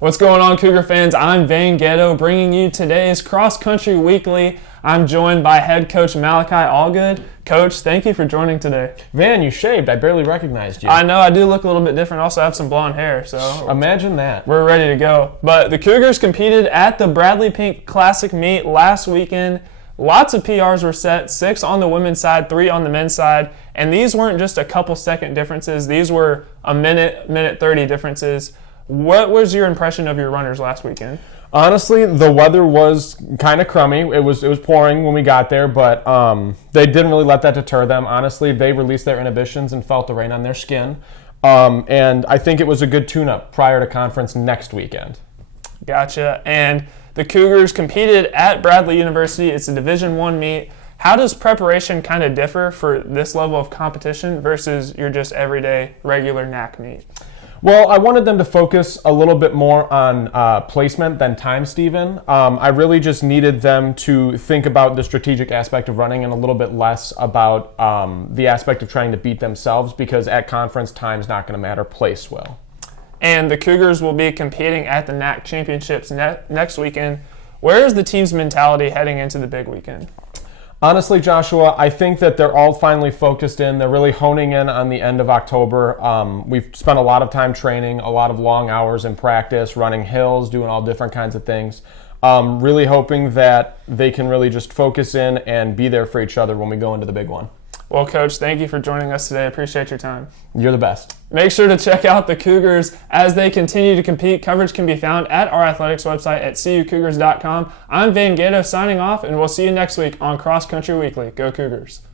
What's going on, Cougar fans? I'm Van Ghetto, bringing you today's Cross Country Weekly. I'm joined by head coach Malachi Allgood. Coach, thank you for joining today. Van, you shaved. I barely recognized you. I know, I do look a little bit different. Also, I have some blonde hair, so imagine that. We're ready to go. But the Cougars competed at the Bradley Pink Classic meet last weekend. Lots of PRs were set, 6 on the women's side, 3 on the men's side. And these weren't just a couple second differences. These were a minute 30 differences. What was your impression of your runners last weekend? Honestly, the weather was kind of crummy. It was pouring when we got there, but they didn't really let that deter them. Honestly, they released their inhibitions and felt the rain on their skin. And I think it was a good tune-up prior to conference next weekend. Gotcha. And the Cougars competed at Bradley University. It's a Division I meet. How does preparation kind of differ for this level of competition versus your just everyday regular NAC meet? Well, I wanted them to focus a little bit more on placement than time, Stephen. I really just needed them to think about the strategic aspect of running and a little bit less about the aspect of trying to beat themselves, because at conference, time's not going to matter, place will. And the Cougars will be competing at the NAC Championships next weekend. Where is the team's mentality heading into the big weekend? Honestly, Joshua, I think that they're all finally focused in. They're really honing in on the end of October. We've spent a lot of time training, a lot of long hours in practice, running hills, doing all different kinds of things. Really hoping that they can really just focus in and be there for each other when we go into the big one. Well, Coach, thank you for joining us today. I appreciate your time. You're the best. Make sure to check out the Cougars as they continue to compete. Coverage can be found at our athletics website at cucougars.com. I'm Van Ghetto signing off, and we'll see you next week on Cross Country Weekly. Go Cougars.